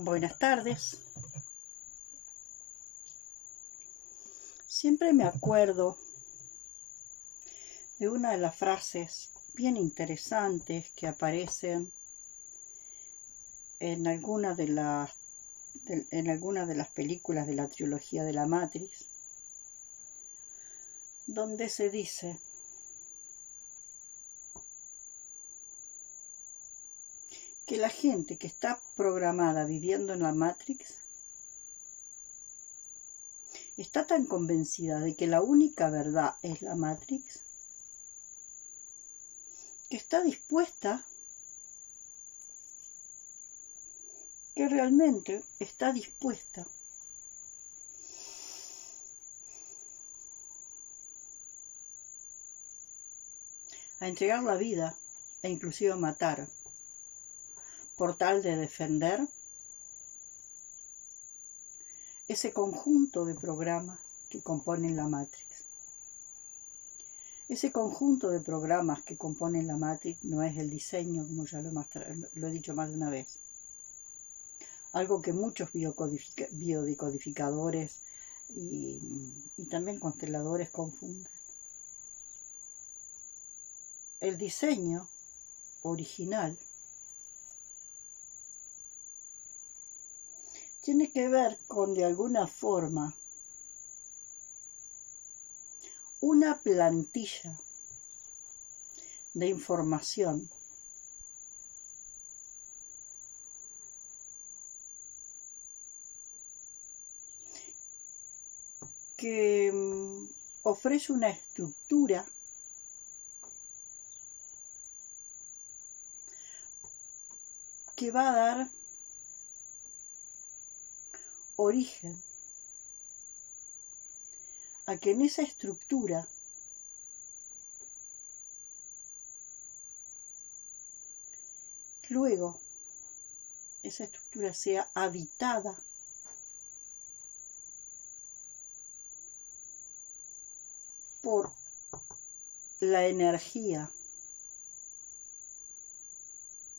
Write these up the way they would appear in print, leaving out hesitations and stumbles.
Buenas tardes. Siempre me acuerdo de una de las frases bien interesantes que aparecen en alguna de las películas de la trilogía de la Matrix, donde se dice que la gente que está programada viviendo en la Matrix está tan convencida de que la única verdad es la Matrix que está dispuesta, que realmente está dispuesta a entregar la vida e inclusive a matar por tal de defender ese conjunto de programas que componen la Matrix. Ese conjunto de programas que componen la Matrix no es el diseño, como ya lo he dicho más de una vez. Algo que muchos biodecodificadores y también consteladores confunden. El diseño original tiene que ver con, de alguna forma, una plantilla de información que ofrece una estructura que va a dar origen a que en esa estructura luego esa estructura sea habitada por la energía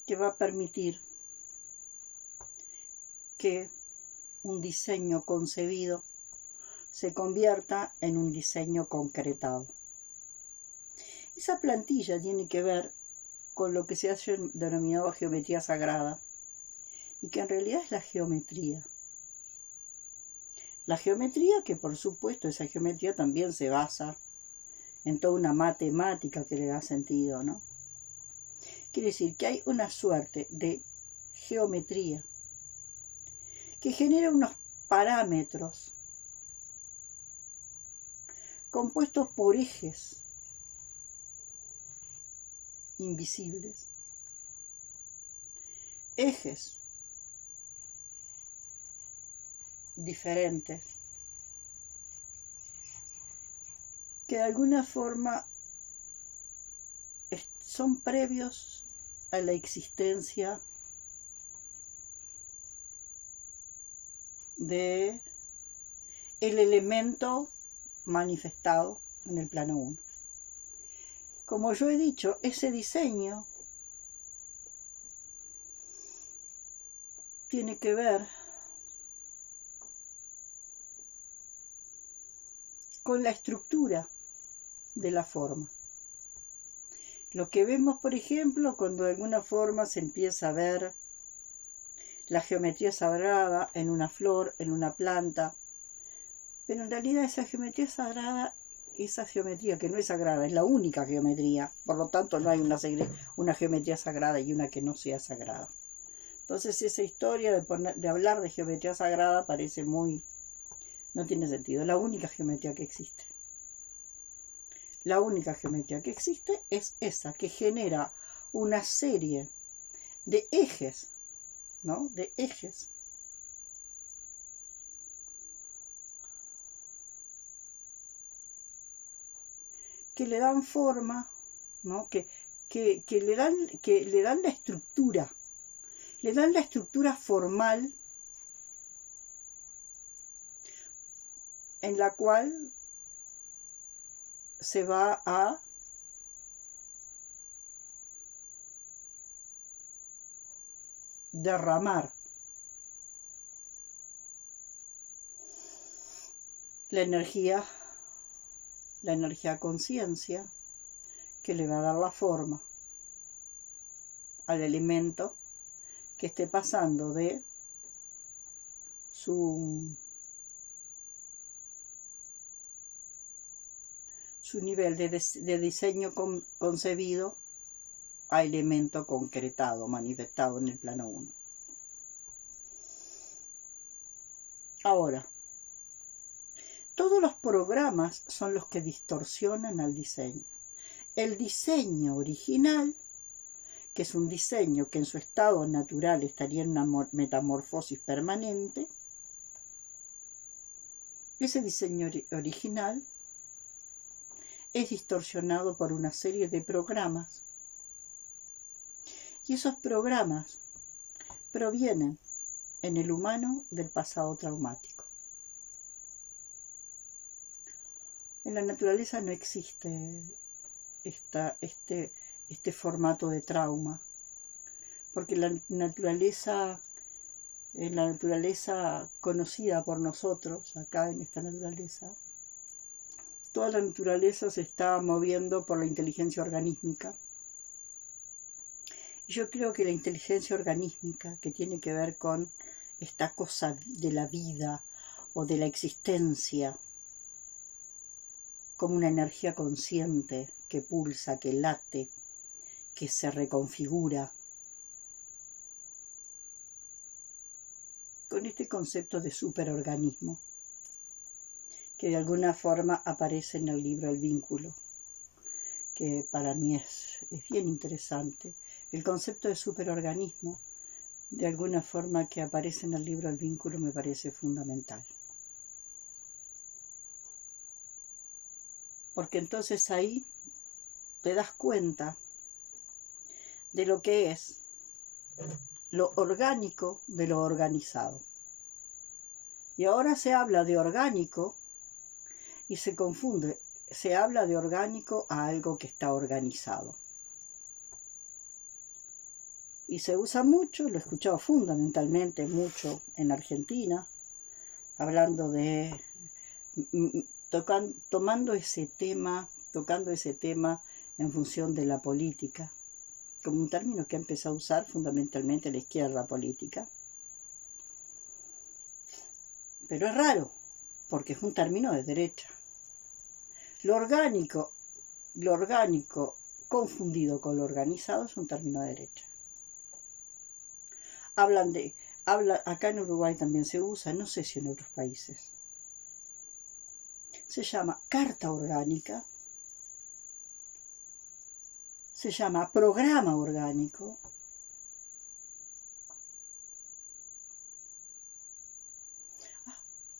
que va a permitir que un diseño concebido se convierta en un diseño concretado. Esa plantilla tiene que ver con lo que se ha denominado geometría sagrada y que en realidad es la geometría. La geometría que, por supuesto, esa geometría también se basa en toda una matemática que le da sentido, ¿no? Quiere decir que hay una suerte de geometría que genera unos parámetros compuestos por ejes invisibles, ejes diferentes, que de alguna forma son previos a la existencia de el elemento manifestado en el plano 1. Como yo he dicho, ese diseño tiene que ver con la estructura de la forma. Lo que vemos, por ejemplo, cuando de alguna forma se empieza a ver la geometría sagrada en una flor, en una planta, pero en realidad esa geometría sagrada, esa geometría que no es sagrada, es la única geometría, por lo tanto no hay una geometría sagrada y una que no sea sagrada. Entonces esa historia de hablar de geometría sagrada parece no tiene sentido. Es la única geometría que existe. La única geometría que existe es esa, que genera una serie de ejes, ¿no? De ejes que le dan forma, ¿no? Que le dan la estructura, formal en la cual se va a derramar la energía conciencia, que le va a dar la forma al elemento que esté pasando de su nivel de diseño concebido a elemento concretado, manifestado en el plano 1. Ahora, todos los programas son los que distorsionan al diseño. El diseño original, que es un diseño que en su estado natural estaría en una metamorfosis permanente, ese diseño original es distorsionado por una serie de programas, y esos programas provienen en el humano del pasado traumático. En la naturaleza no existe este formato de trauma, porque en la naturaleza conocida por nosotros, acá en esta naturaleza, toda la naturaleza se está moviendo por la inteligencia organísmica. Y yo creo que la inteligencia organísmica, que tiene que ver con esta cosa de la vida o de la existencia, como una energía consciente que pulsa, que late, que se reconfigura, con este concepto de superorganismo, que de alguna forma aparece en el libro El Vínculo, que para mí es bien interesante. El concepto de superorganismo, de alguna forma que aparece en el libro El Vínculo, me parece fundamental. Porque entonces ahí te das cuenta de lo que es lo orgánico de lo organizado. Y ahora se habla de orgánico y se confunde. Se habla de orgánico a algo que está organizado. Y se usa mucho, lo he escuchado fundamentalmente mucho en Argentina, hablando de, tocando ese tema en función de la política, como un término que ha empezado a usar fundamentalmente la izquierda política. Pero es raro, porque es un término de derecha. Lo orgánico confundido con lo organizado es un término de derecha. Acá en Uruguay también se usa, no sé si en otros países. Se llama carta orgánica, se llama programa orgánico,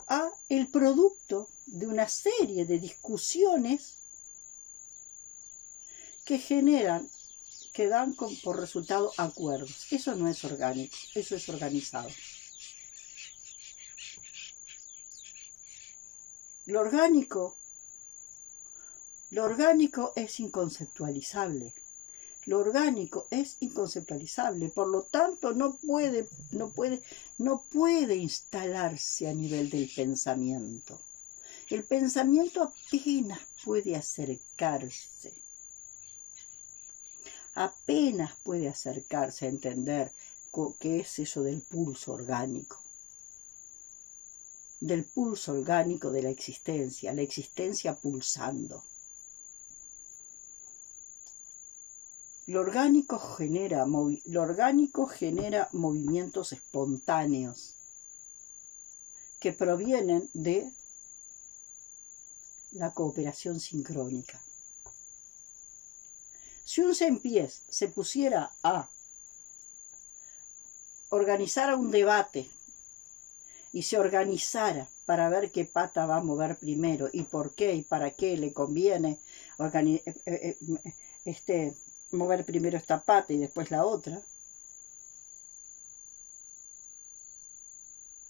a el producto de una serie de discusiones que dan por resultado acuerdos. Eso no es orgánico, eso es organizado. Lo orgánico es inconceptualizable. Lo orgánico es inconceptualizable, por lo tanto no puede instalarse a nivel del pensamiento. El pensamiento apenas puede acercarse a entender qué es eso del pulso orgánico de la existencia pulsando. Lo orgánico genera movimientos espontáneos que provienen de la cooperación sincrónica. Si un Saint-Pies se pusiera a organizar un debate y se organizara para ver qué pata va a mover primero y por qué y para qué le conviene mover primero esta pata y después la otra,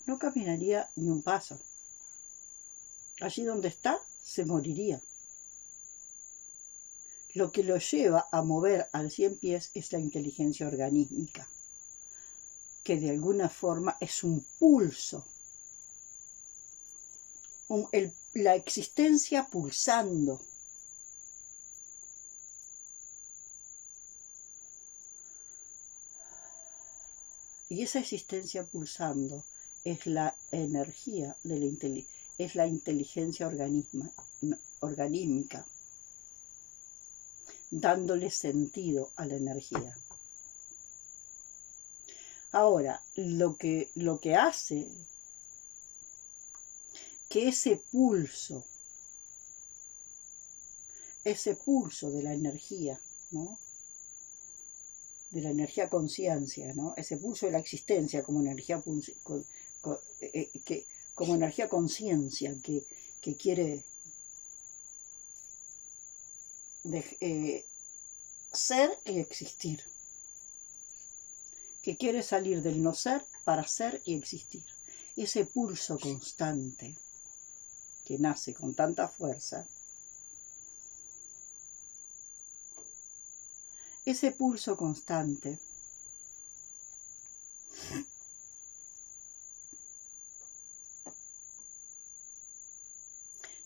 no caminaría ni un paso. Allí donde está, se moriría. Lo que lo lleva a mover al 100 pies es la inteligencia organísmica, que de alguna forma es un pulso la existencia pulsando. Y esa existencia pulsando es la energía de es la inteligencia organímica, dándole sentido a la energía. Ahora, lo que hace que ese pulso de la energía, ¿no? De la energía conciencia, ¿no? Ese pulso de la existencia como energía como energía conciencia que quiere ser y existir, que quiere salir del no ser para ser y existir. Ese pulso constante que nace con tanta fuerza, ese pulso constante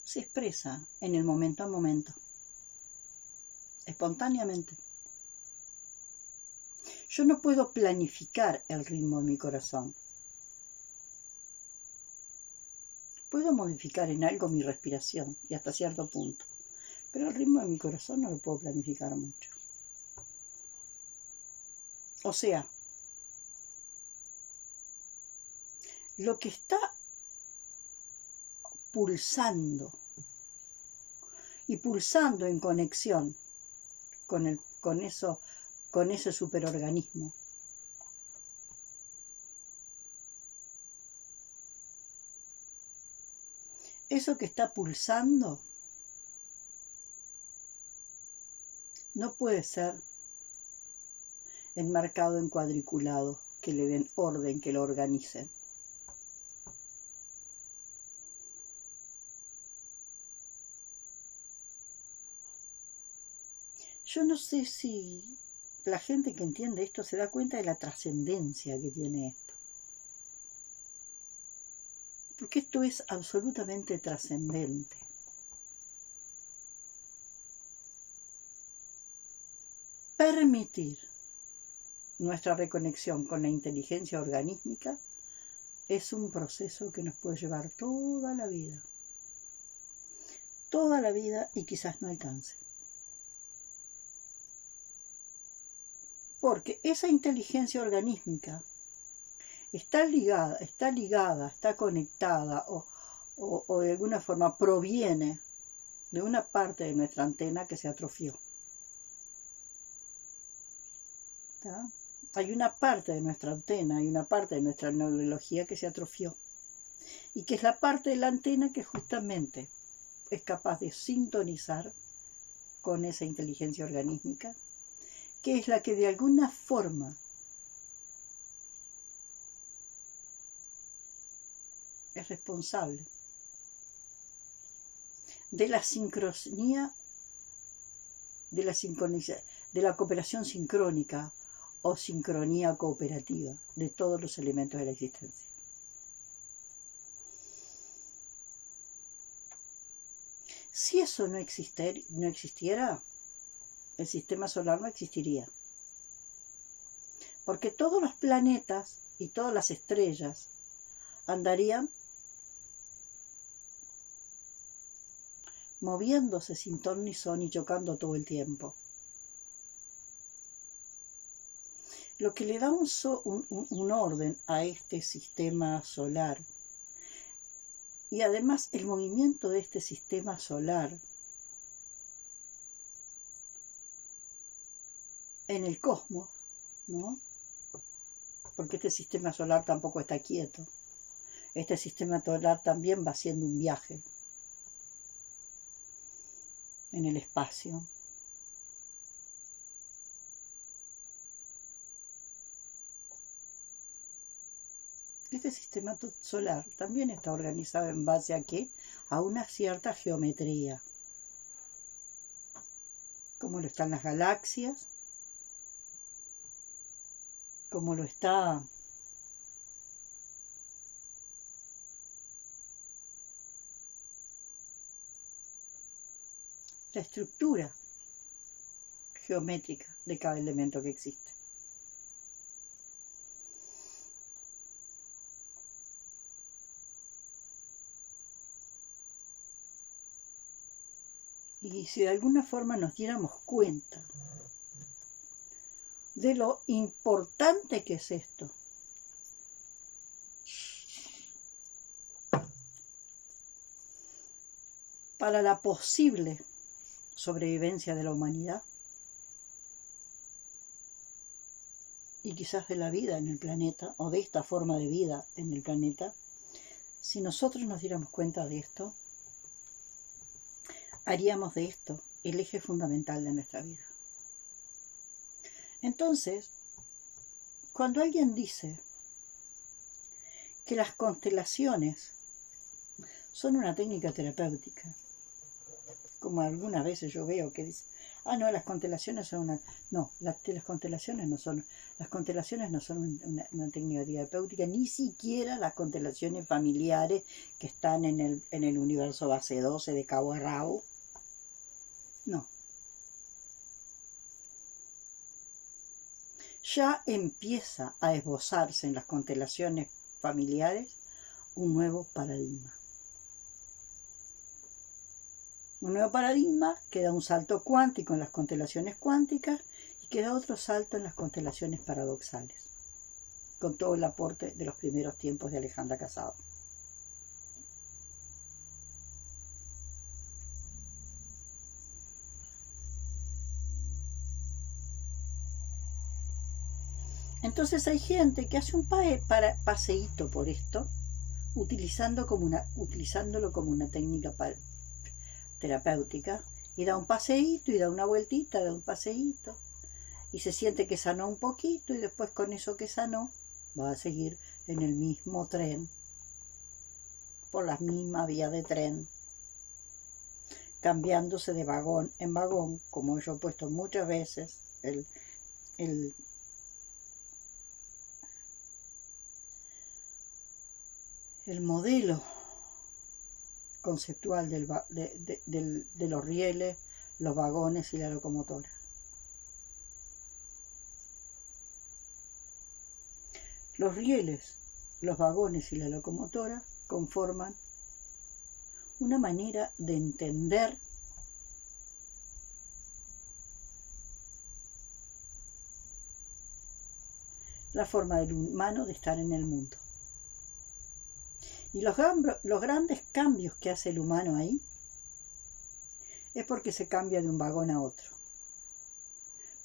se expresa en el momento a momento, espontáneamente. Yo no puedo planificar el ritmo de mi corazón. Puedo modificar en algo mi respiración y hasta cierto punto, pero el ritmo de mi corazón no lo puedo planificar mucho. O sea, lo que está pulsando y pulsando en conexión con ese superorganismo, eso que está pulsando no puede ser enmarcado en cuadriculados que le den orden, que lo organicen. Yo no sé si la gente que entiende esto se da cuenta de la trascendencia que tiene esto. Porque esto es absolutamente trascendente. Permitir nuestra reconexión con la inteligencia organísmica es un proceso que nos puede llevar toda la vida y quizás no alcance. Porque esa inteligencia organísmica está ligada, está conectada o de alguna forma proviene de una parte de nuestra antena que se atrofió. ¿Tá? Hay una parte de nuestra antena, hay una parte de nuestra neurología que se atrofió y que es la parte de la antena que justamente es capaz de sintonizar con esa inteligencia organísmica, que es la que de alguna forma es responsable de la sincronía, de la cooperación sincrónica o sincronía cooperativa de todos los elementos de la existencia. Si eso no existiera, el sistema solar no existiría. Porque todos los planetas y todas las estrellas andarían moviéndose sin ton ni son y chocando todo el tiempo. Lo que le da un orden a este sistema solar y además el movimiento de este sistema solar en el cosmos, ¿no? Porque este sistema solar tampoco está quieto. Este sistema solar también va haciendo un viaje en el espacio. Este sistema solar también está organizado en base a ¿qué? A una cierta geometría, como lo están las galaxias, como lo está . la estructura geométrica de cada elemento que existe. Y si de alguna forma nos diéramos cuenta de lo importante que es esto, para la posible sobrevivencia de la humanidad y quizás de la vida en el planeta, o de esta forma de vida en el planeta, si nosotros nos diéramos cuenta de esto, haríamos de esto el eje fundamental de nuestra vida. Entonces, cuando alguien dice que las constelaciones son una técnica terapéutica, como algunas veces yo veo que dicen, no, las constelaciones son una... No, las constelaciones no son... Las constelaciones no son una técnica terapéutica, ni siquiera las constelaciones familiares que están en el universo base 12 de cabo a rabo. No. Ya empieza a esbozarse en las constelaciones familiares un nuevo paradigma. Un nuevo paradigma que da un salto cuántico en las constelaciones cuánticas y que da otro salto en las constelaciones paradoxales, con todo el aporte de los primeros tiempos de Alejandra Casado. Entonces hay gente que hace un paseíto por esto, utilizándolo como una técnica terapéutica, y da un paseíto y da una vueltita, da un paseíto, y se siente que sanó un poquito, y después con eso que sanó va a seguir en el mismo tren, por las mismas vías de tren, cambiándose de vagón en vagón, como yo he puesto muchas veces el modelo conceptual de los rieles, los vagones y la locomotora. Los rieles, los vagones y la locomotora conforman una manera de entender la forma del humano de estar en el mundo. Y los grandes cambios que hace el humano ahí es porque se cambia de un vagón a otro.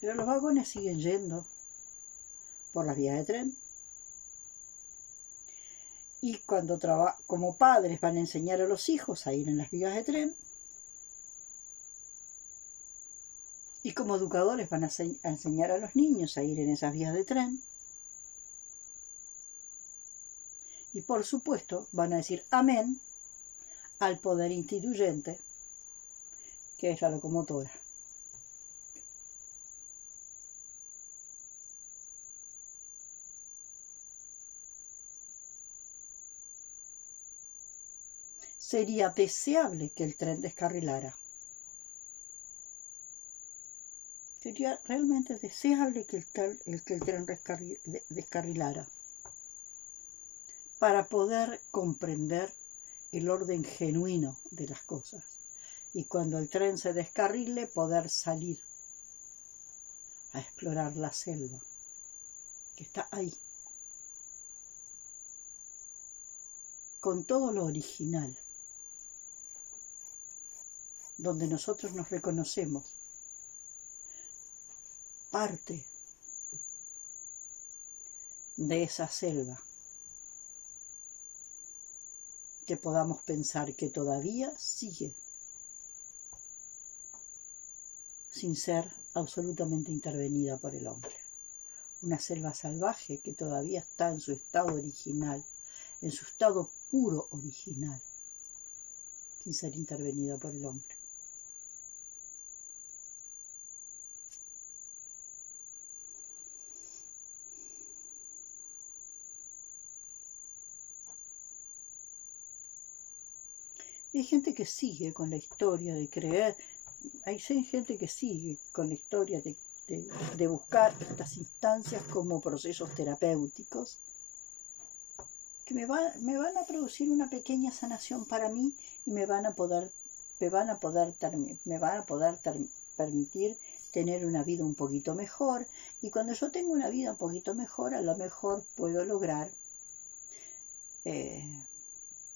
Pero los vagones siguen yendo por las vías de tren. Y cuando como padres van a enseñar a los hijos a ir en las vías de tren, y como educadores van a enseñar a los niños a ir en esas vías de tren, y por supuesto van a decir amén al poder instituyente, que es la locomotora. Sería deseable que el tren descarrilara. Sería realmente deseable que el tren descarrilara para poder comprender el orden genuino de las cosas. Y cuando el tren se descarrile, poder salir a explorar la selva, que está ahí, con todo lo original, donde nosotros nos reconocemos parte de esa selva, que podamos pensar que todavía sigue sin ser absolutamente intervenida por el hombre. Una selva salvaje que todavía está en su estado original, en su estado puro original, sin ser intervenida por el hombre. Y hay gente que sigue con la historia de creer, hay gente que sigue con la historia de buscar estas instancias como procesos terapéuticos que me van a producir una pequeña sanación para mí y me van a poder permitir tener una vida un poquito mejor. Y cuando yo tengo una vida un poquito mejor, a lo mejor puedo lograr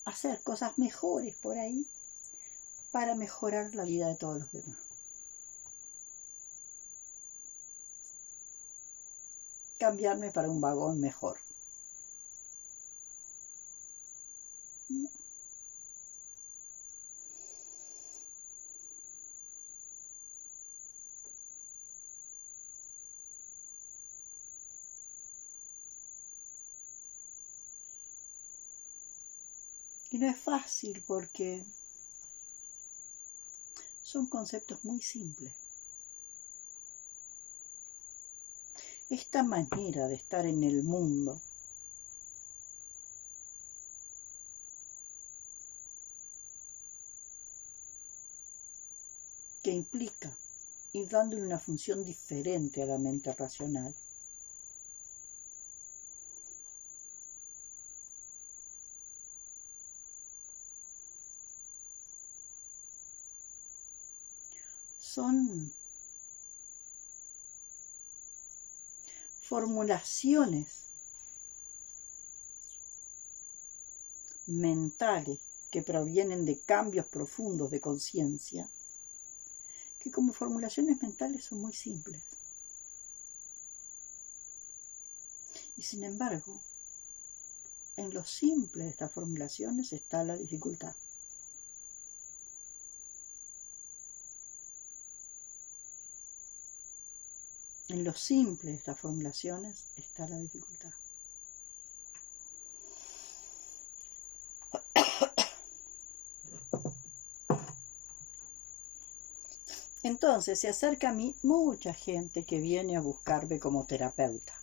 hacer cosas mejores por ahí para mejorar la vida de todos los demás. Cambiarme para un vagón mejor. Y no es fácil porque son conceptos muy simples. Esta manera de estar en el mundo que implica ir dándole una función diferente a la mente racional. Son formulaciones mentales que provienen de cambios profundos de conciencia, que como formulaciones mentales son muy simples. Y sin embargo, en lo simple de estas formulaciones está la dificultad. En lo simple de estas formulaciones está la dificultad. Entonces se acerca a mí mucha gente que viene a buscarme como terapeuta.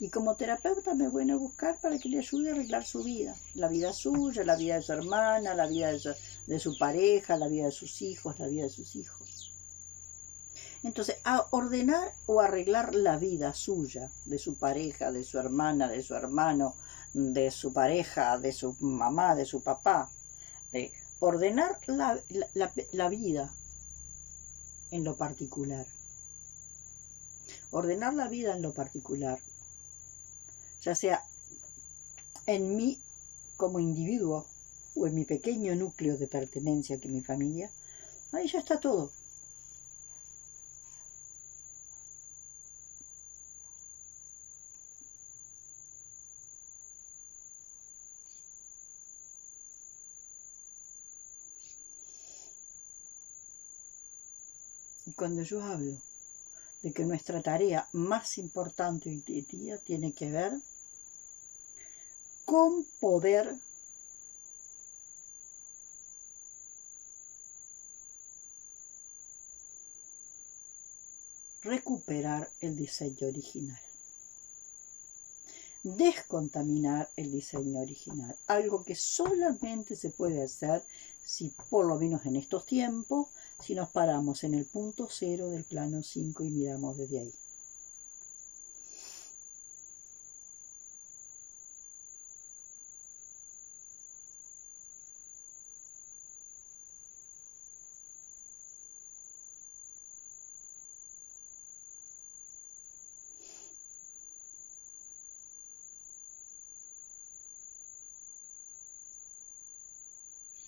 Y como terapeuta me viene a buscar para que le ayude a arreglar su vida. La vida suya, la vida de su hermana, la vida de su pareja, la vida de sus hijos, la vida de sus hijos. Entonces, a ordenar o arreglar la vida suya, de su pareja, de su hermana, de su hermano, de su pareja, de su mamá, de su papá. De ordenar la vida en lo particular. Ordenar la vida en lo particular, ya sea en mí como individuo o en mi pequeño núcleo de pertenencia que es mi familia, ahí ya está todo. Y cuando yo hablo de que nuestra tarea más importante hoy día tiene que ver con poder recuperar el diseño original, descontaminar el diseño original, algo que solamente se puede hacer si por lo menos en estos tiempos, si nos paramos en el punto cero del plano 5 y miramos desde ahí.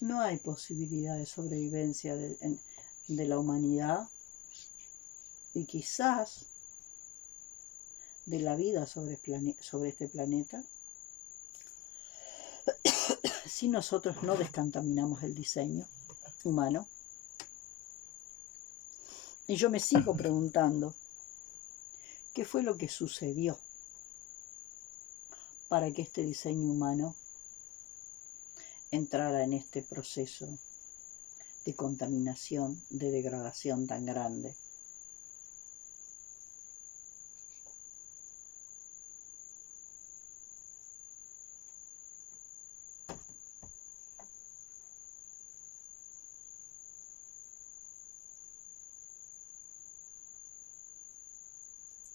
No hay posibilidad de sobrevivencia de la humanidad y quizás de la vida sobre este planeta si nosotros no descontaminamos el diseño humano. Y yo me sigo preguntando, ¿qué fue lo que sucedió para que este diseño humano entrara en este proceso de contaminación, de degradación tan grande?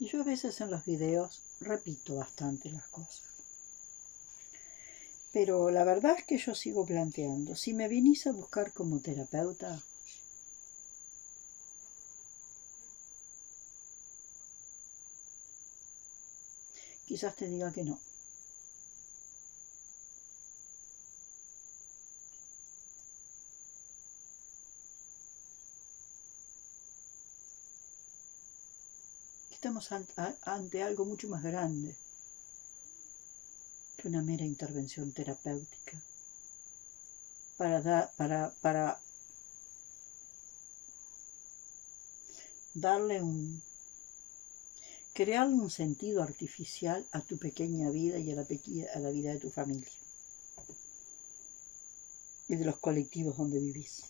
Y yo a veces en los videos repito bastante las cosas. Pero la verdad es que yo sigo planteando, si me vinís a buscar como terapeuta, quizás te diga que no. Estamos ante algo mucho más grande que una mera intervención terapéutica para darle crearle un sentido artificial a tu pequeña vida y a la vida de tu familia y de los colectivos donde vivís.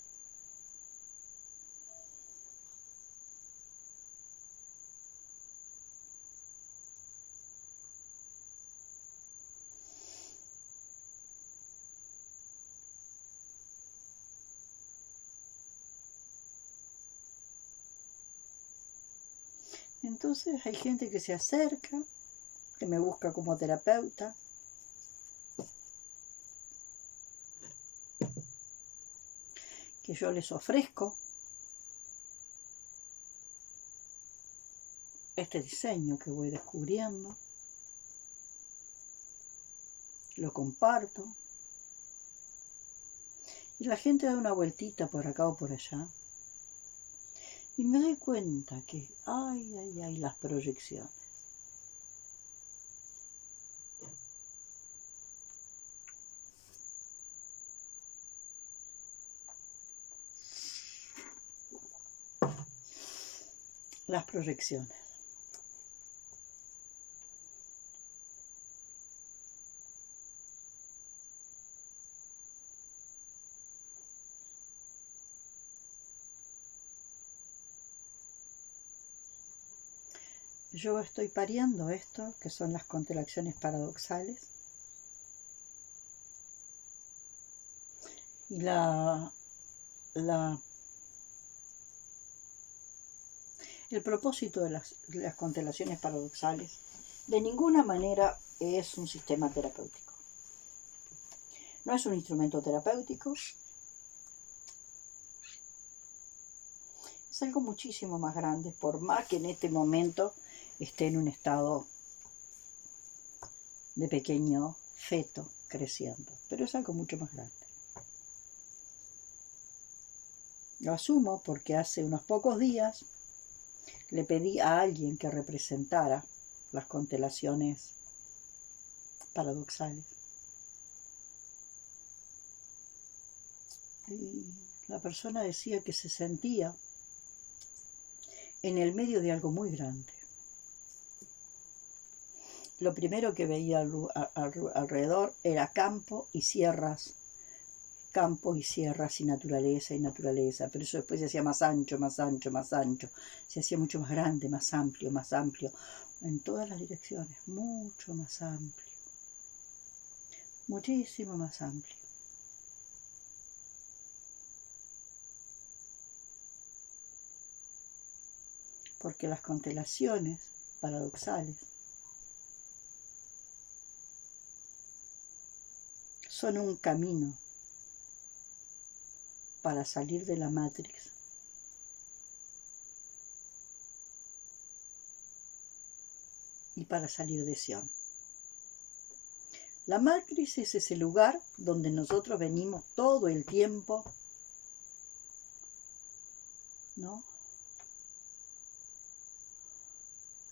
Entonces hay gente que se acerca, que me busca como terapeuta, que yo les ofrezco este diseño que voy descubriendo, lo comparto, y la gente da una vueltita por acá o por allá, y me doy cuenta que, ay, las proyecciones. Las proyecciones. Yo estoy pariendo esto, que son las constelaciones paradoxales, y el propósito de las constelaciones paradoxales de ninguna manera es un sistema terapéutico. No es un instrumento terapéutico, es algo muchísimo más grande, por más que en este momento esté en un estado de pequeño feto creciendo, pero es algo mucho más grande. Lo asumo porque hace unos pocos días le pedí a alguien que representara las constelaciones paradoxales. Y la persona decía que se sentía en el medio de algo muy grande. Lo primero que veía alrededor era campo y sierras y naturaleza, pero eso después se hacía más ancho, se hacía mucho más grande, más amplio, en todas las direcciones, mucho más amplio, muchísimo más amplio. Porque las constelaciones paradoxales son un camino para salir de la Matrix y para salir de Sion. La Matrix es ese lugar donde nosotros venimos todo el tiempo, ¿no?,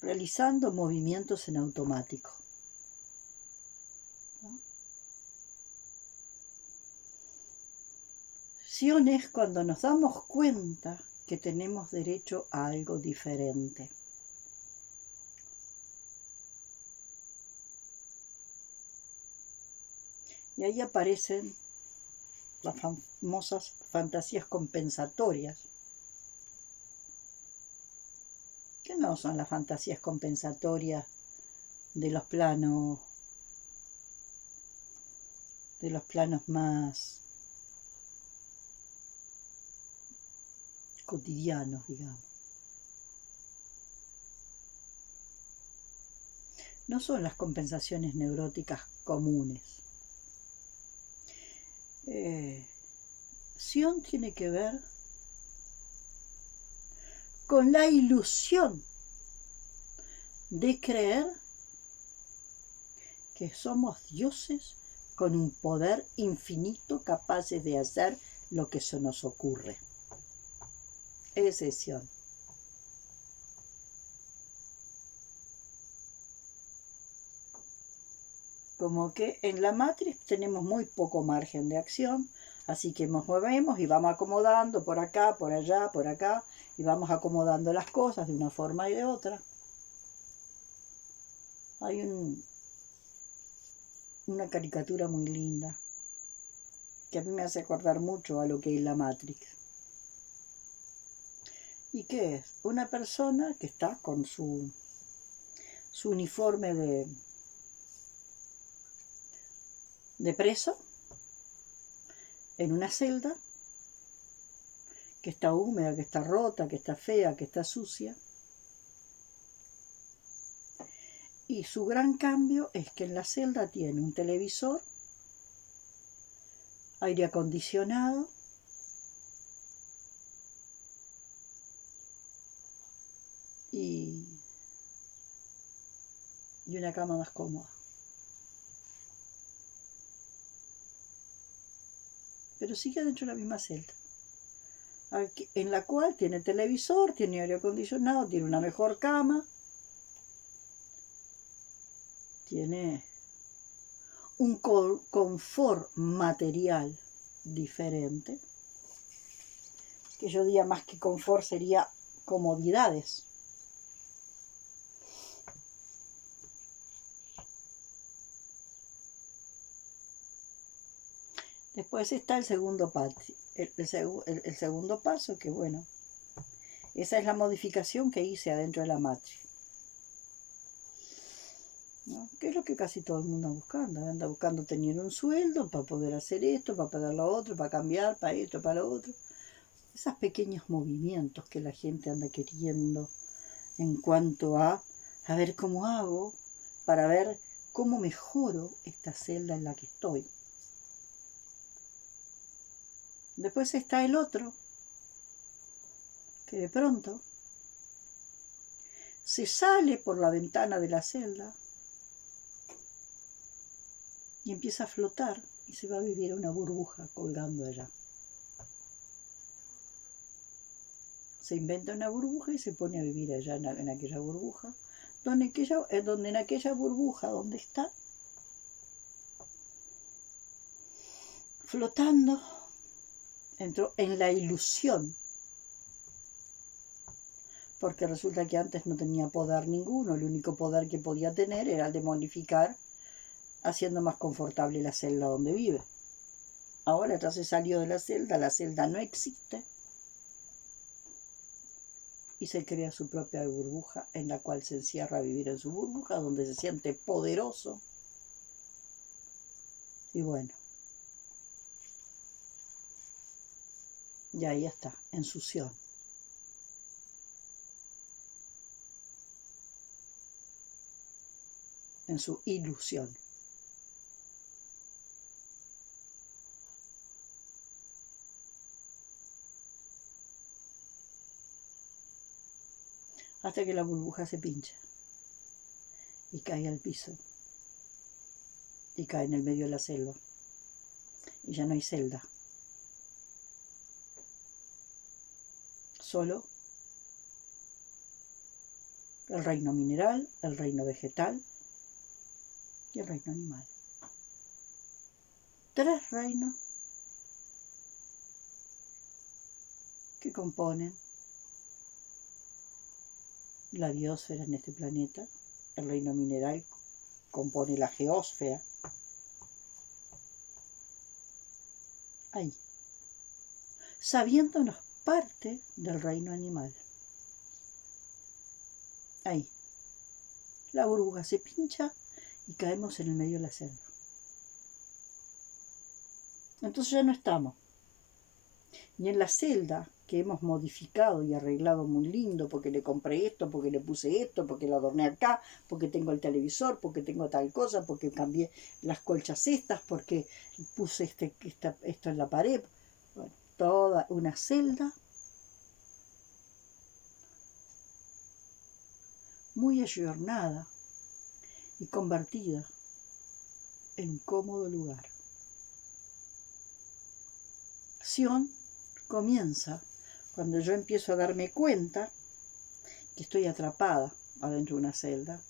realizando movimientos en automático, ¿no? Sion es cuando nos damos cuenta que tenemos derecho a algo diferente. Y ahí aparecen las famosas fantasías compensatorias, que no son las fantasías compensatorias de los planos más cotidianos, digamos. no son las compensaciones neuróticas comunes. Sion tiene que ver con la ilusión de creer que somos dioses con un poder infinito capaces de hacer lo que se nos ocurre. Ese es Sion. Como que en la Matrix tenemos muy poco margen de acción, así que nos movemos y vamos acomodando por acá, por allá, por acá, y vamos acomodando las cosas de una forma y de otra. Hay una caricatura muy linda que a mí me hace acordar mucho a lo que es la Matrix. ¿Y qué es? Una persona que está con su uniforme de preso en una celda que está húmeda, que está rota, que está fea, que está sucia. Y su gran cambio es que en la celda tiene un televisor, aire acondicionado y una cama más cómoda. Pero sigue dentro de la misma celda, en la cual tiene televisor, tiene aire acondicionado, tiene una mejor cama, tiene un confort material diferente, que yo diría más que confort sería comodidades. Después está el segundo paso, el segundo paso, que bueno, esa es la modificación que hice adentro de la Matrix, ¿no? Que es lo que casi todo el mundo anda buscando tener un sueldo para poder hacer esto, para poder lo otro, para cambiar, para esto, para lo otro. Esos pequeños movimientos que la gente anda queriendo en cuanto a ver cómo hago para ver cómo mejoro esta celda en la que estoy. Después está el otro, que de pronto se sale por la ventana de la celda y empieza a flotar y se va a vivir una burbuja colgando allá. Se inventa una burbuja y se pone a vivir allá en aquella burbuja, donde en aquella burbuja donde está, flotando, entró en la ilusión, porque resulta que antes no tenía poder ninguno, el único poder que podía tener era el de modificar, haciendo más confortable la celda donde vive. Ahora ya se salió de la celda no existe, y se crea su propia burbuja en la cual se encierra a vivir en su burbuja, donde se siente poderoso. Y bueno, y ahí está, en su Sion. En su ilusión. Hasta que la burbuja se pincha y cae al piso y cae en el medio de la selva y ya no hay celda, solo el reino mineral, el reino vegetal y el reino animal. 3 reinos que componen la biosfera en este planeta. El reino mineral compone la geósfera. Ahí, sabiéndonos parte del reino animal. Ahí, la burbuja se pincha y caemos en el medio de la selva. Entonces ya no estamos ni en la celda que hemos modificado y arreglado muy lindo, porque le compré esto, porque le puse esto, porque lo adorné acá, porque tengo el televisor, porque tengo tal cosa, porque cambié las colchas estas, porque puse esto en la pared. Bueno, toda una celda muy ayornada y convertida en un cómodo lugar. Acción comienza cuando yo empiezo a darme cuenta que estoy atrapada adentro de una celda,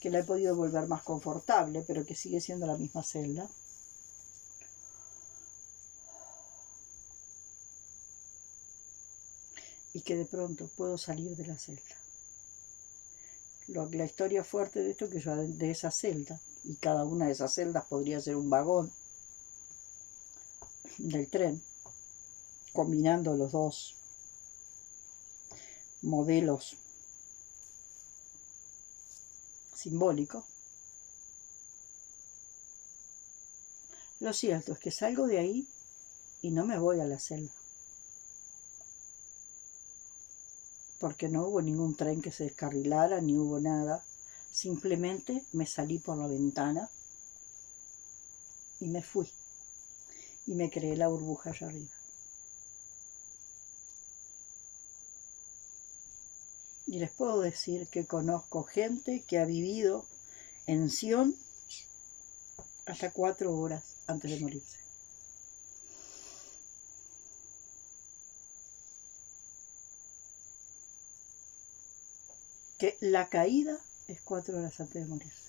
que la he podido volver más confortable, pero que sigue siendo la misma celda. Y que de pronto puedo salir de la celda. La historia fuerte de esto es que yo de esa celda, y cada una de esas celdas podría ser un vagón del tren, combinando los dos modelos simbólicos. Lo cierto es que salgo de ahí y no me voy a la celda, porque no hubo ningún tren que se descarrilara, ni hubo nada. Simplemente me salí por la ventana y me fui. Y me creé la burbuja allá arriba. Y les puedo decir que conozco gente que ha vivido en Sion hasta 4 horas antes de morirse. Que la caída es 4 horas antes de morirse.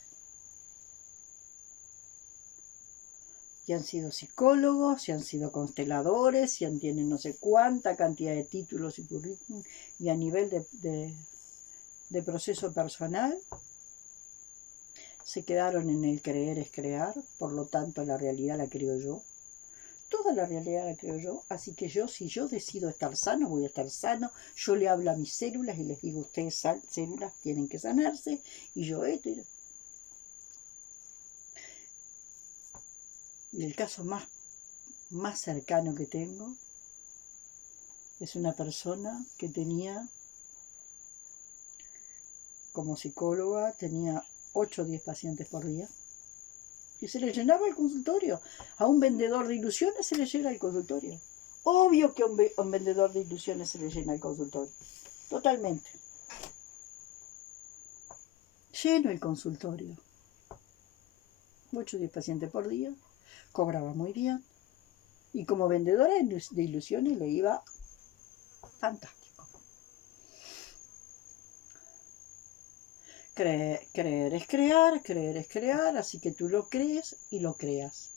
Y han sido psicólogos, y han sido consteladores, y tienen no sé cuánta cantidad de títulos y currículum, y a nivel de proceso personal, se quedaron en el creer es crear, por lo tanto la realidad la creo yo. Toda la realidad la creo yo, así que si yo decido estar sano, voy a estar sano. Yo le hablo a mis células y les digo, ustedes células tienen que sanarse, y yo esto y Y el caso más cercano que tengo es una persona que tenía, como psicóloga, tenía 8 o 10 pacientes por día. Y se le llenaba el consultorio. A un vendedor de ilusiones se le llena el consultorio. Obvio que a un vendedor de ilusiones se le llena el consultorio. Totalmente. Lleno el consultorio. 8 o 10 pacientes por día. Cobraba muy bien. Y como vendedora de ilusiones le iba fantástico. Creer es crear, así que tú lo crees y lo creas.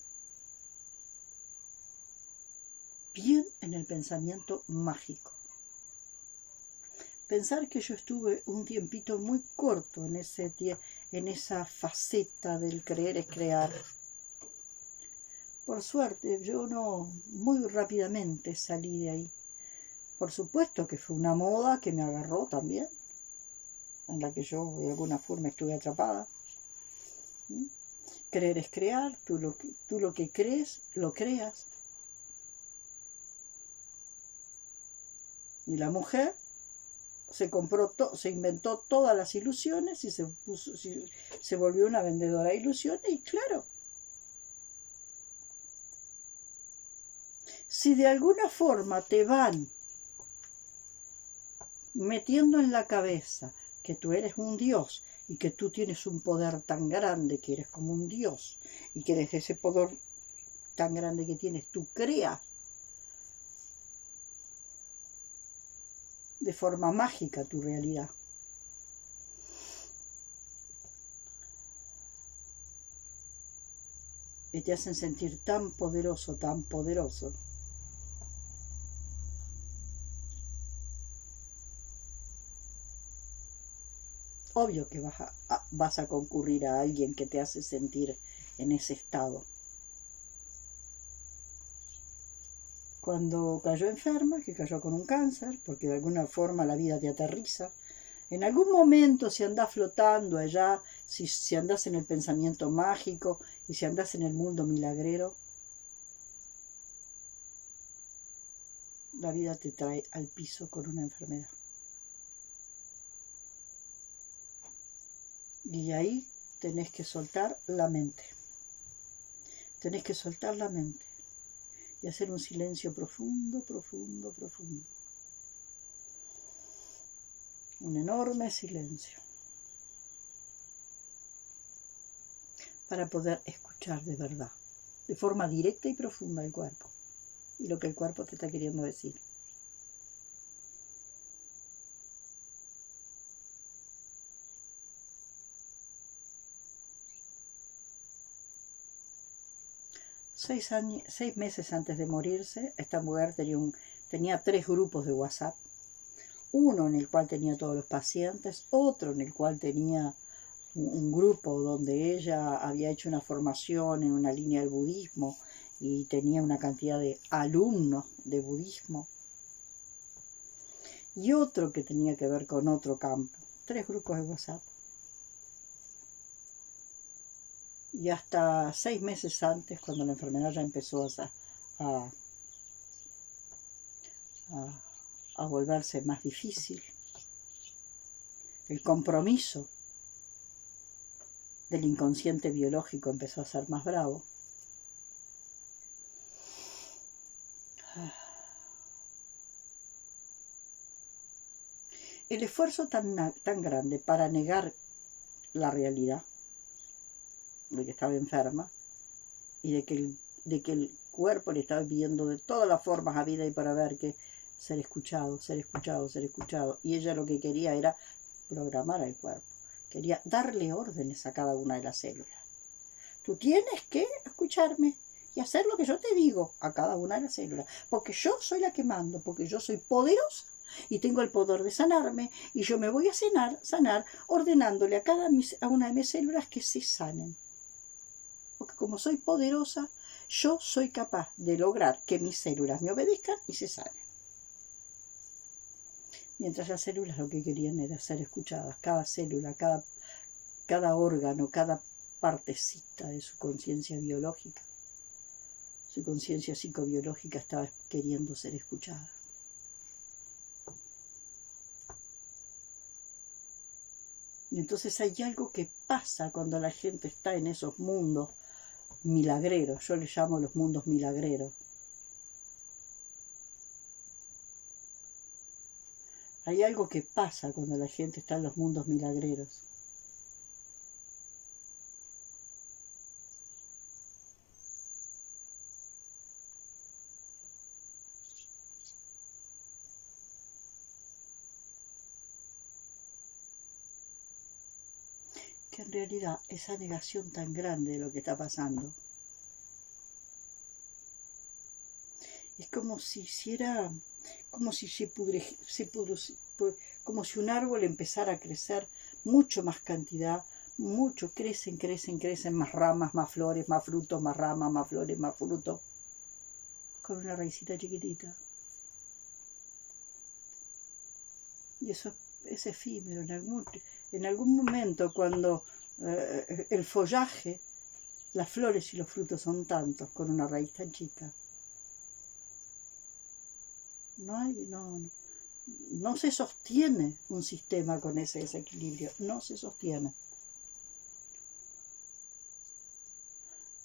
Bien en el pensamiento mágico. Pensar que yo estuve un tiempito muy corto en esa faceta del creer es crear. Por suerte, yo muy rápidamente salí de ahí. Por supuesto que fue una moda que me agarró también, en la que yo de alguna forma estuve atrapada. Creer es crear, tú lo que crees, lo creas. Y la mujer se inventó todas las ilusiones y se volvió una vendedora de ilusiones, y claro, si de alguna forma te van metiendo en la cabeza que tú eres un dios y que tú tienes un poder tan grande, que eres como un dios, y que desde ese poder tan grande que tienes tú creas de forma mágica tu realidad. Y te hacen sentir tan poderoso, tan poderoso. Obvio que vas a concurrir a alguien que te hace sentir en ese estado. Cuando cayó enferma, que cayó con un cáncer, porque de alguna forma la vida te aterriza, en algún momento, si andás flotando allá, si andás en el pensamiento mágico y si andás en el mundo milagrero, la vida te trae al piso con una enfermedad. Y ahí tenés que soltar la mente. Tenés que soltar la mente y hacer un silencio profundo, profundo, profundo. Un enorme silencio. Para poder escuchar de verdad, de forma directa y profunda el cuerpo. Y lo que el cuerpo te está queriendo decir. Seis meses antes de morirse, esta mujer tenía 3 grupos de WhatsApp. Uno en el cual tenía todos los pacientes, otro en el cual tenía un grupo donde ella había hecho una formación en una línea del budismo y tenía una cantidad de alumnos de budismo, y otro que tenía que ver con otro campo. 3 grupos de WhatsApp. Y hasta 6 meses antes, cuando la enfermedad ya empezó a volverse más difícil, el compromiso del inconsciente biológico empezó a ser más bravo. El esfuerzo tan grande para negar la realidad de que estaba enferma y de que el cuerpo le estaba pidiendo de todas las formas a vida y para ver que ser escuchado, ser escuchado, ser escuchado. Y ella lo que quería era programar al cuerpo. Quería darle órdenes a cada una de las células. Tú tienes que escucharme y hacer lo que yo te digo a cada una de las células. Porque yo soy la que mando, porque yo soy poderosa y tengo el poder de sanarme. Y yo me voy a sanar ordenándole a una de mis células que se sanen. Porque como soy poderosa, yo soy capaz de lograr que mis células me obedezcan y se sanen. Mientras las células lo que querían era ser escuchadas. Cada célula, cada órgano, cada partecita de su conciencia biológica, su conciencia psicobiológica estaba queriendo ser escuchada. Y entonces hay algo que pasa cuando la gente está en esos mundos milagreros. Yo les llamo los mundos milagreros. Hay algo que pasa cuando la gente está en los mundos milagreros. Que en realidad esa negación tan grande de lo que está pasando es como si hiciera, como si como si un árbol empezara a crecer mucho más cantidad, mucho, crecen, más ramas, más flores, más frutos, más ramas, más flores, más frutos, con una raicita chiquitita. Y eso es efímero. En algún momento, cuando el follaje, las flores y los frutos son tantos, con una raíz tan chica, no se sostiene un sistema con ese desequilibrio, no se sostiene.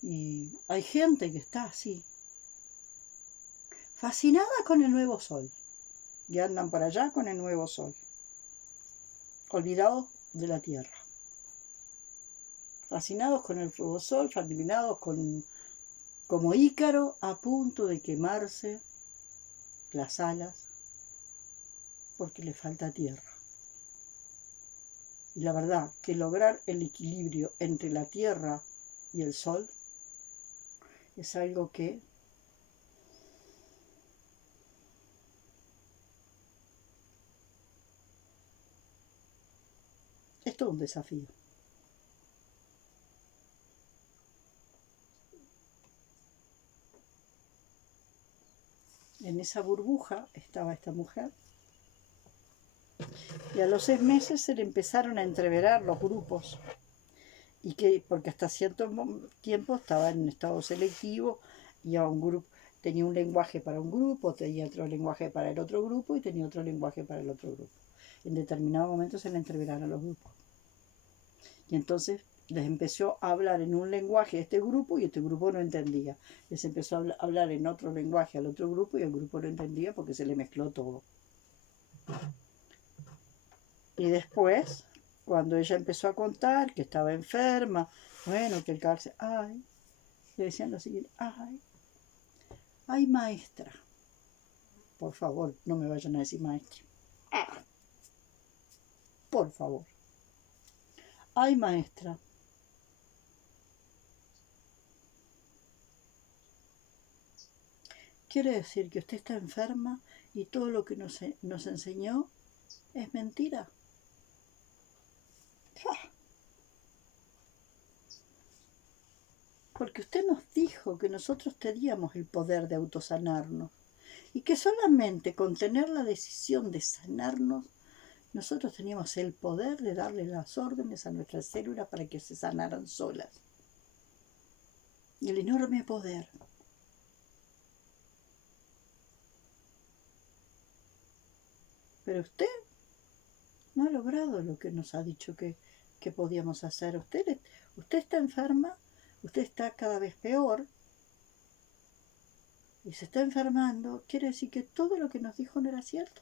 Y hay gente que está así, fascinada con el nuevo sol, y andan por allá con el nuevo sol, olvidados de la tierra, fascinados con el nuevo sol, fascinados como Ícaro, a punto de quemarse las alas porque le falta tierra. Y la verdad que lograr el equilibrio entre la tierra y el sol es algo que es todo un desafío. En esa burbuja estaba esta mujer. Y a los 6 meses se le empezaron a entreverar los grupos. Porque hasta cierto tiempo estaba en un estado selectivo y a un grupo, tenía un lenguaje para un grupo, tenía otro lenguaje para el otro grupo y tenía otro lenguaje para el otro grupo. En determinado momento se le entreveraron los grupos. Y entonces les empezó a hablar en un lenguaje a este grupo y este grupo no entendía. Les empezó a hablar en otro lenguaje al otro grupo y el grupo no entendía porque se le mezcló todo. Y después, cuando ella empezó a contar que estaba enferma, bueno, que el cáncer, ay, le decían lo siguiente, ay maestra, por favor, no me vayan a decir maestra, por favor, ay maestra, quiere decir que usted está enferma y todo lo que nos enseñó es mentira. Porque usted nos dijo que nosotros teníamos el poder de autosanarnos y que solamente con tener la decisión de sanarnos, nosotros teníamos el poder de darle las órdenes a nuestras células para que se sanaran solas. El enorme poder. Pero usted no ha logrado lo que nos ha dicho que podíamos hacer. Usted está enferma, usted está cada vez peor y se está enfermando. Quiere decir que todo lo que nos dijo no era cierto.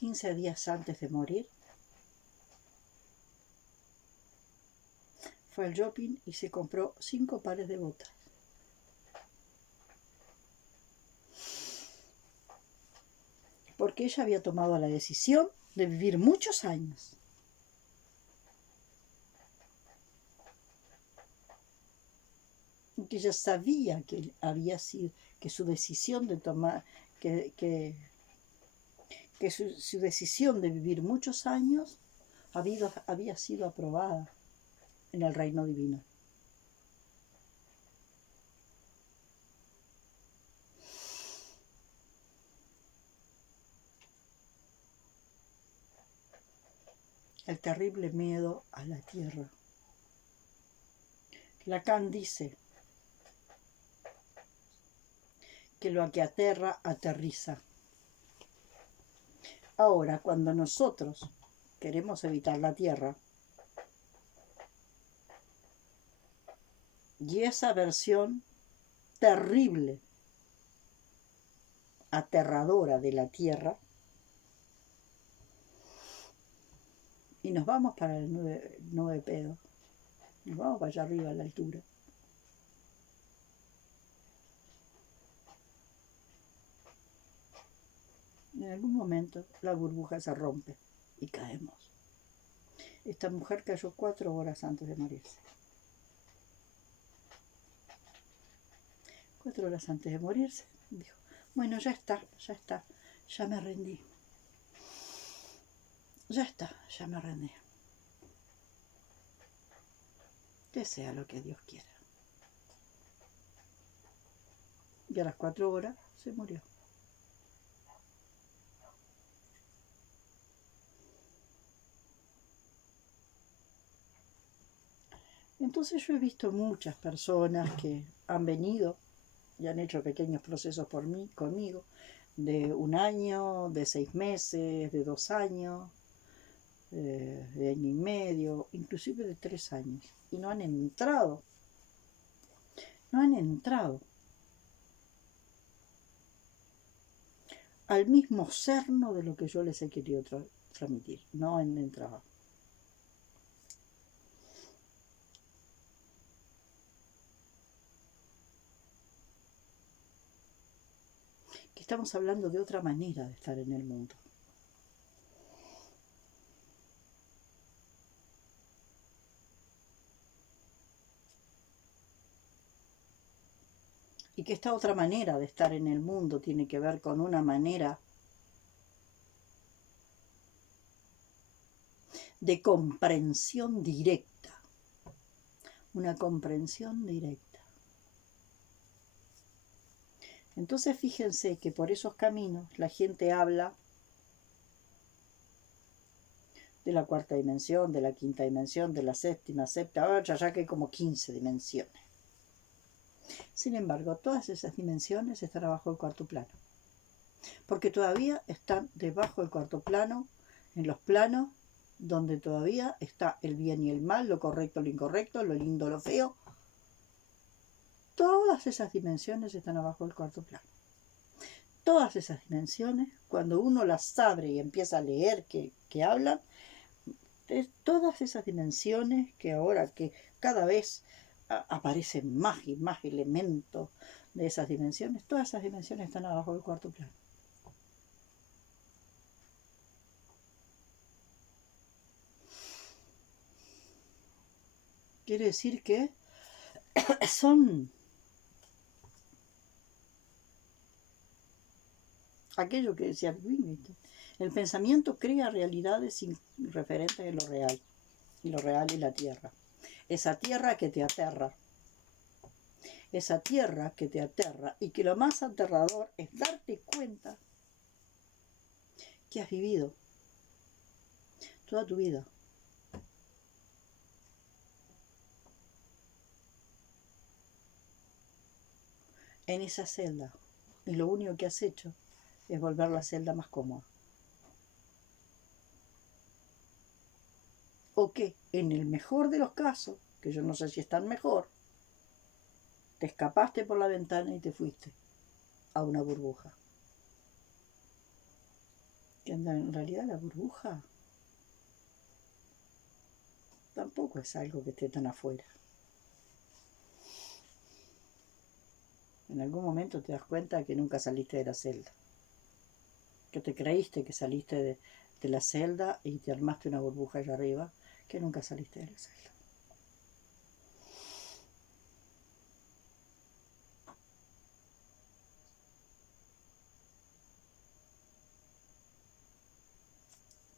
$15 días antes de morir, fue al shopping y se compró 5 pares de botas. Porque ella había tomado la decisión de vivir muchos años. Y que ella sabía que había sido, que su decisión de tomar, que su decisión de vivir muchos años había sido aprobada en el reino divino. El terrible miedo a la tierra. Lacan dice que lo que aterra, aterriza. Ahora, cuando nosotros queremos evitar la tierra, y esa versión terrible, aterradora de la tierra, y nos vamos para el 9 pedo, nos vamos para allá arriba a la altura. En algún momento la burbuja se rompe y caemos. Esta mujer cayó 4 horas antes de morirse. 4 horas antes de morirse, dijo, bueno, ya está, ya me rendí. Ya está, ya me rendí. Que sea lo que Dios quiera. Y a las 4 horas se murió. Entonces yo he visto muchas personas que han venido y han hecho pequeños procesos conmigo, de 1 año, de 6 meses, de 2 años, de año y medio, inclusive de 3 años. Y no han entrado al mismo cerno de lo que yo les he querido transmitir. No han entrado. Que estamos hablando de otra manera de estar en el mundo. Y que esta otra manera de estar en el mundo tiene que ver con una manera de comprensión directa. Una comprensión directa. Entonces fíjense que por esos caminos la gente habla de la cuarta dimensión, de la quinta dimensión, de la séptima, ya que hay como 15 dimensiones. Sin embargo, todas esas dimensiones están abajo del cuarto plano, porque todavía están debajo del cuarto plano, en los planos donde todavía está el bien y el mal, lo correcto, lo incorrecto, lo lindo, lo feo. Todas esas dimensiones están abajo del cuarto plano. Todas esas dimensiones, cuando uno las abre y empieza a leer que hablan, todas esas dimensiones que ahora que cada vez aparecen más y más elementos de esas dimensiones, todas esas dimensiones están abajo del cuarto plano. Quiere decir que son aquello que decía Wittgenstein. El pensamiento crea realidades referentes en lo real, y lo real es la tierra. Esa tierra que te aterra. Esa tierra que te aterra y que lo más aterrador es darte cuenta que has vivido toda tu vida en esa celda y lo único que has hecho es volver la celda más cómoda. O que en el mejor de los casos, que yo no sé si es tan mejor, te escapaste por la ventana y te fuiste a una burbuja. Que en realidad la burbuja tampoco es algo que esté tan afuera. En algún momento te das cuenta que nunca saliste de la celda. Que te creíste que saliste de la celda y te armaste una burbuja allá arriba, que nunca saliste de la celda.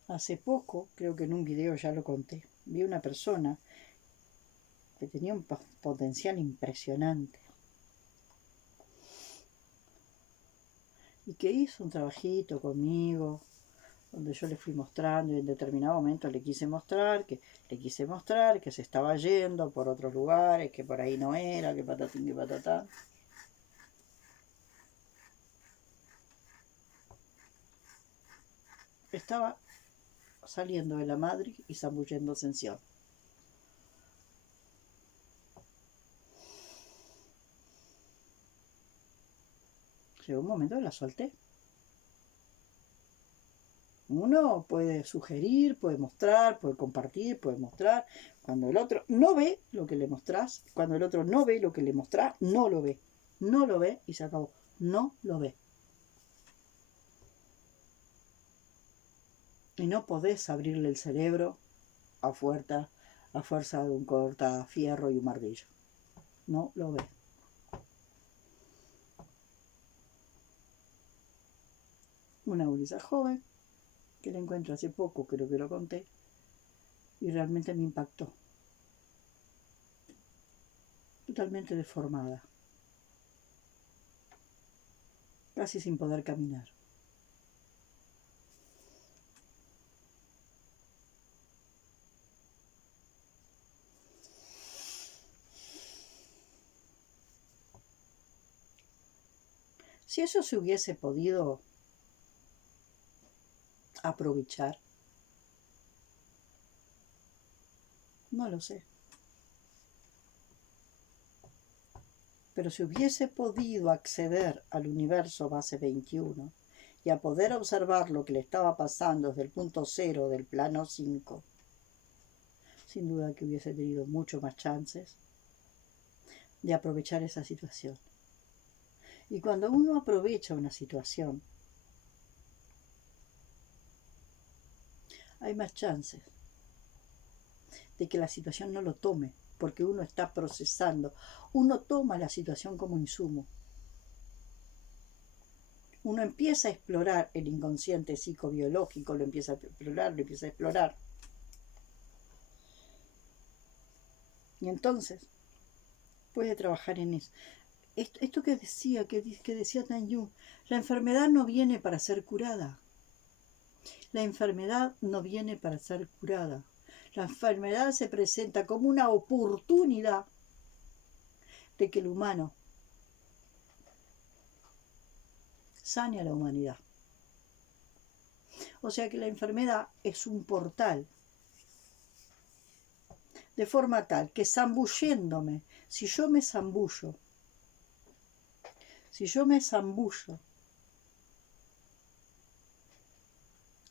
Hace poco, creo que en un video ya lo conté, vi una persona que tenía un potencial impresionante y que hizo un trabajito conmigo donde yo le fui mostrando y en determinado momento le quise mostrar que se estaba yendo por otros lugares, que por ahí no era, que patatín, que patatán. Estaba saliendo de la madre y zambulléndose en Sion. Llegó un momento que la solté. Uno puede sugerir, puede mostrar, puede compartir, puede mostrar. Cuando el otro no ve lo que le mostrás, cuando el otro no ve lo que le mostrás, no lo ve. No lo ve y se acabó. No lo ve. Y no podés abrirle el cerebro a fuerza de un cortafierro y un martillo. No lo ve. Una gurisa joven que la encuentro hace poco, creo que lo conté, y realmente me impactó. Totalmente deformada, casi sin poder caminar. Si eso se hubiese podido aprovechar, no lo sé. Pero si hubiese podido acceder al universo base 21 y a poder observar lo que le estaba pasando desde el punto 0 del plano 5, sin duda que hubiese tenido mucho más chances de aprovechar esa situación. Y cuando uno aprovecha una situación, hay más chances de que la situación no lo tome, porque uno está procesando. Uno toma la situación como insumo. Uno empieza a explorar el inconsciente psicobiológico, lo empieza a explorar. Y entonces puede trabajar en eso. Esto que decía Tan Yu, la enfermedad no viene para ser curada. La enfermedad no viene para ser curada. La enfermedad se presenta como una oportunidad de que el humano sane a la humanidad. O sea que la enfermedad es un portal, de forma tal que zambulléndome, si yo me zambullo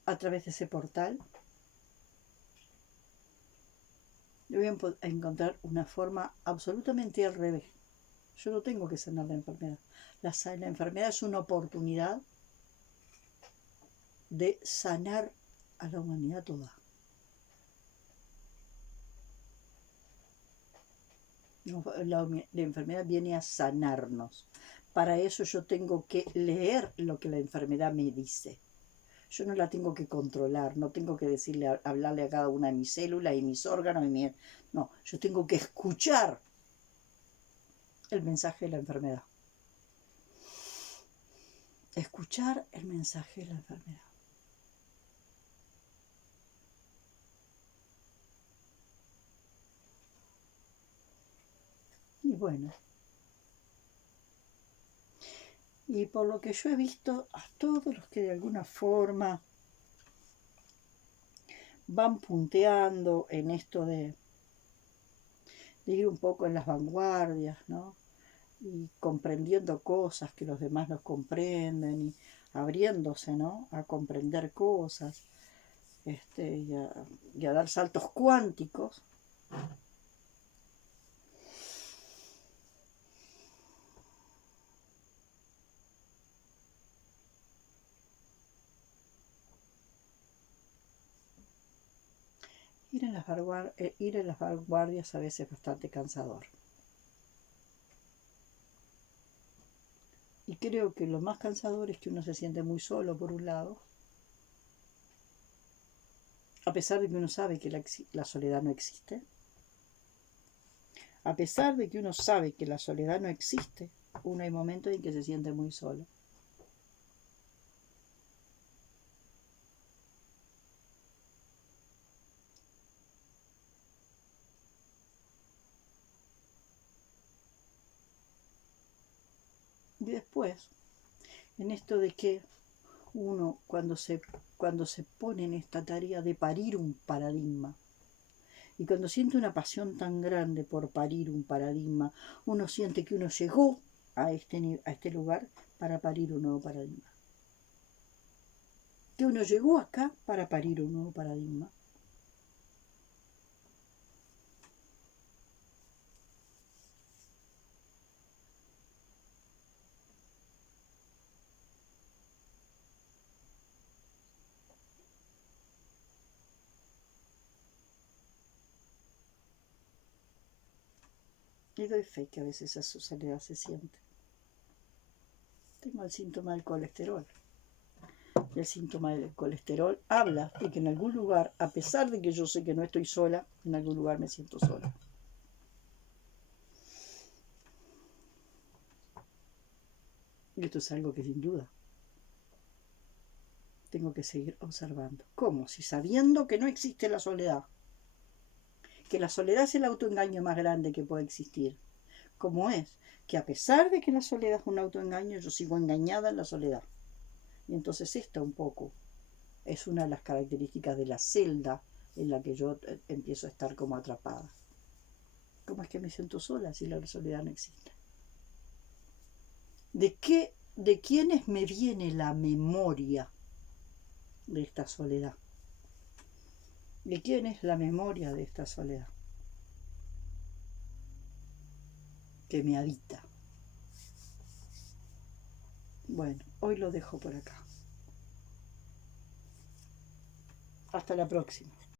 a través de ese portal, yo voy a encontrar una forma absolutamente al revés. Yo no tengo que sanar la enfermedad. La enfermedad es una oportunidad de sanar a la humanidad toda. La enfermedad viene a sanarnos. Para eso yo tengo que leer lo que la enfermedad me dice. Yo no la tengo que controlar, no tengo que hablarle a cada una de mis células y mis órganos. No, yo tengo que escuchar el mensaje de la enfermedad. Escuchar el mensaje de la enfermedad. Y bueno, y por lo que yo he visto, a todos los que de alguna forma van punteando en esto de ir un poco en las vanguardias, ¿no? Y comprendiendo cosas que los demás no comprenden y abriéndose, ¿no? A comprender cosas y a dar saltos cuánticos. Ir en las vanguardias a veces es bastante cansador. Y creo que lo más cansador es que uno se siente muy solo por un lado, a pesar de que uno sabe que la soledad no existe. A pesar de que uno sabe que la soledad no existe, uno hay momentos en que se siente muy solo. Y después, en esto de que uno cuando se pone en esta tarea de parir un paradigma, y cuando siente una pasión tan grande por parir un paradigma, uno siente que uno llegó a este lugar para parir un nuevo paradigma. Que uno llegó acá para parir un nuevo paradigma. Y doy fe que a veces esa soledad se siente. Tengo el síntoma del colesterol. Y el síntoma del colesterol habla de que en algún lugar, a pesar de que yo sé que no estoy sola, en algún lugar me siento sola. Y esto es algo que sin duda tengo que seguir observando. ¿Cómo? Si sabiendo que no existe la soledad, que la soledad es el autoengaño más grande que puede existir. ¿Cómo es? Que a pesar de que la soledad es un autoengaño, yo sigo engañada en la soledad. Y entonces esta un poco es una de las características de la celda en la que yo empiezo a estar como atrapada. ¿Cómo es que me siento sola si la soledad no existe? ¿De quiénes me viene la memoria de esta soledad? ¿De quién es la memoria de esta soledad que me habita? Bueno, hoy lo dejo por acá. Hasta la próxima.